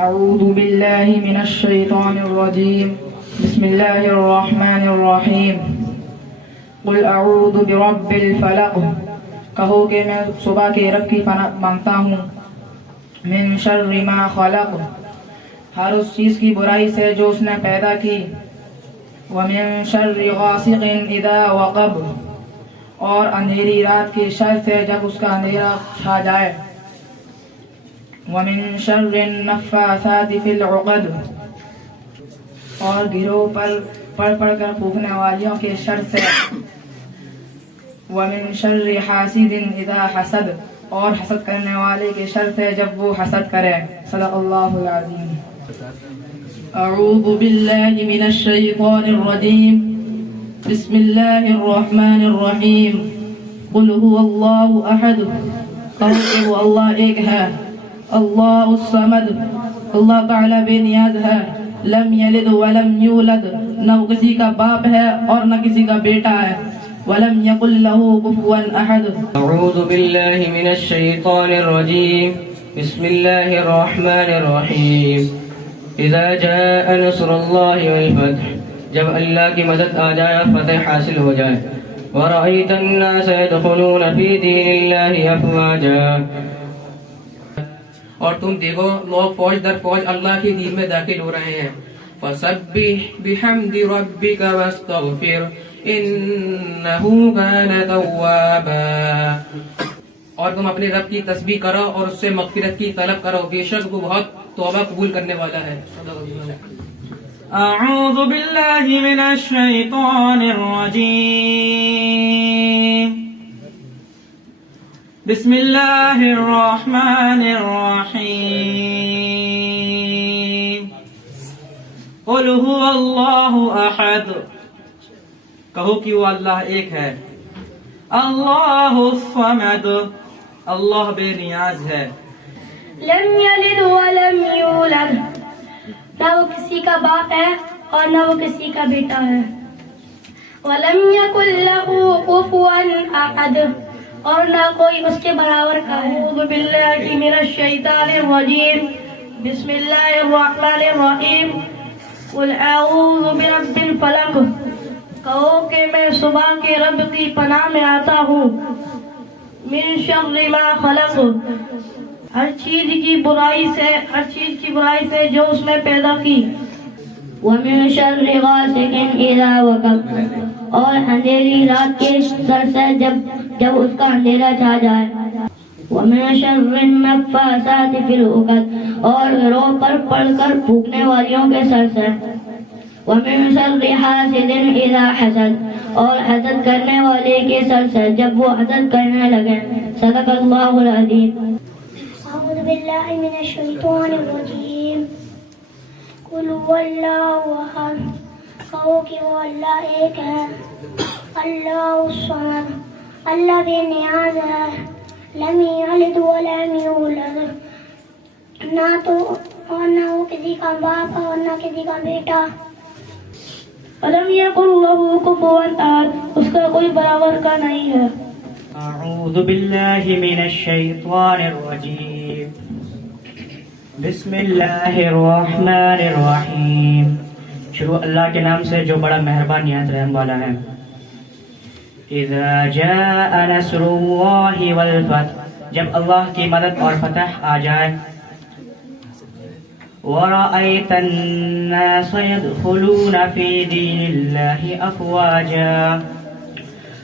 أعوذ بالله من الشيطان الرجيم بسم الله الرحمن الرحیم قل اعوذ برب الفلق، کہو کہ میں صبح کے رب کی پناہ مانگتا ہوں، من شر ما خلق، ہر اس چیز کی برائی سے جو اس نے پیدا کی، ومن شر غاسق اذا وقب، اور اندھیری رات کی شر سے جب اس کا اندھیرا چھا جائے، ومن شر النفاثات فی العقد، اور گروہ پر پڑھ پڑھ کر پھونکنے والیوں کے شر سے، ومن شر حاسد اذا حسد، اور حسد کرنے والے کے شر سے جب وہ حسد کرے۔ صدق اللہ العظیم۔ اعوذ باللہ من الشیطان الرجیم بسم اللہ الرحمن الرحیم قل هو اللہ احد، کہو کہ وہ اللہ ایک ہے، اللہ الصمد، اللہ تعالی بے نیاز ہے، لم یلد ولم یولد، نہ وہ کسی کا باپ ہے اور نہ کسی کا بیٹا ہے، ولم یقل له کفوا احد۔ اعوذ باللہ من الشیطان الرجیم بسم اللہ الرحمن الرحیم اذا جاء نصر اللہ والفتح، جب اللہ کی مدد آ جائے اور فتح حاصل ہو جائے، ورأیت الناس يدخلون فی دین اللہ افواجا، اور تم دیکھو لوگ فوج در فوج اللہ کی دین میں داخل ہو رہے ہیں، فسبح بحمد ربک واستغفر انہ کان توابا، اور تم اپنے رب کی تسبیح کرو اور اس سے مغفرت کی طلب کرو، بے شک وہ بہت توبہ قبول کرنے والا ہے۔ اعوذ باللہ من الشیطان الرجیم بسم اللہ الرحمن الرحیم قل هو اللہ احد، کہو کہ وہ اللہ ایک ہے، اللہ الصمد، اللہ بے نیاز ہے، لم یلد ولم یولد، نہ وہ کسی کا باپ ہے اور نہ وہ کسی کا بیٹا ہے، ولم یکن لہ کفوا احد، اور نہ کوئی اس کے برابر کا ہے۔ اعوذ باللہ من الشیطان الرجیم بسم اللہ الرحمن الرحیم قل اعوذ برب الفلق، کہو کہ میں صبح کے رب کی پناہ میں آتا ہوں، من شر ما خلق، ہر چیز کی برائی سے جو اس نے پیدا کی، ومن شر غاسق اذا وقب، اور اندھیری رات کے سر سے جب اس کا اندھیرا چھا جائے، ومن شر النفاثات فی العقد، اور گروہ پر پڑھ کر پھونکنے والیوں کے سر سے، ومن شر حاسد اذا حسد، اور حسد کرنے والے کے سر سے جب وہ حسد کرنے لگے۔ صدق اللہ العظیم۔ اعوذ باللہ من الشیطان الرجیم قل هو اللہ احد، کہو کہ وہ اللہ ایک ہے، اللہ الصمد، اللہ بے نیاز ہے، لم یلد ولم یولد، نہ وہ کسی کا باپ اور نہ کسی کا بیٹا، ولم یکن لہ کفوا احد، اس کا کوئی برابر کا نہیں ہے۔ اعوذ باللہ من الشیطان الرجیم بسم اللہ الرحمن الرحیم، شروع اللہ کے نام سے جو بڑا مہربان نہایت رحم والا ہے۔ اذا جاء نصر اللہ والفتح، جب اللہ کی مدد اور فتح آ جائے، وَرَأَيْتَ النَّاسَ يَدْخُلُونَ فِي دِينِ اللَّهِ أَفْوَاجًا،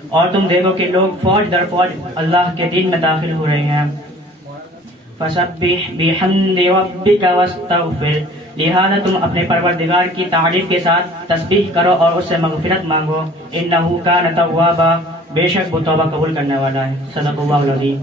اور تم دیکھو کہ لوگ فوج در فوج اللہ کے دین میں داخل ہو رہے ہیں، فَسَبِّحْ بِحَمْدِ رَبِّكَ وَاسْتَغْفِرْ، لہذا تم اپنے پروردگار کی تعریف کے ساتھ تسبیح کرو اور اس سے مغفرت مانگو، اِنَّهُ كَانَ تَوَّابًا، بے شک وہ توبہ قبول کرنے والا ہے۔ صدق اللہ العظیم۔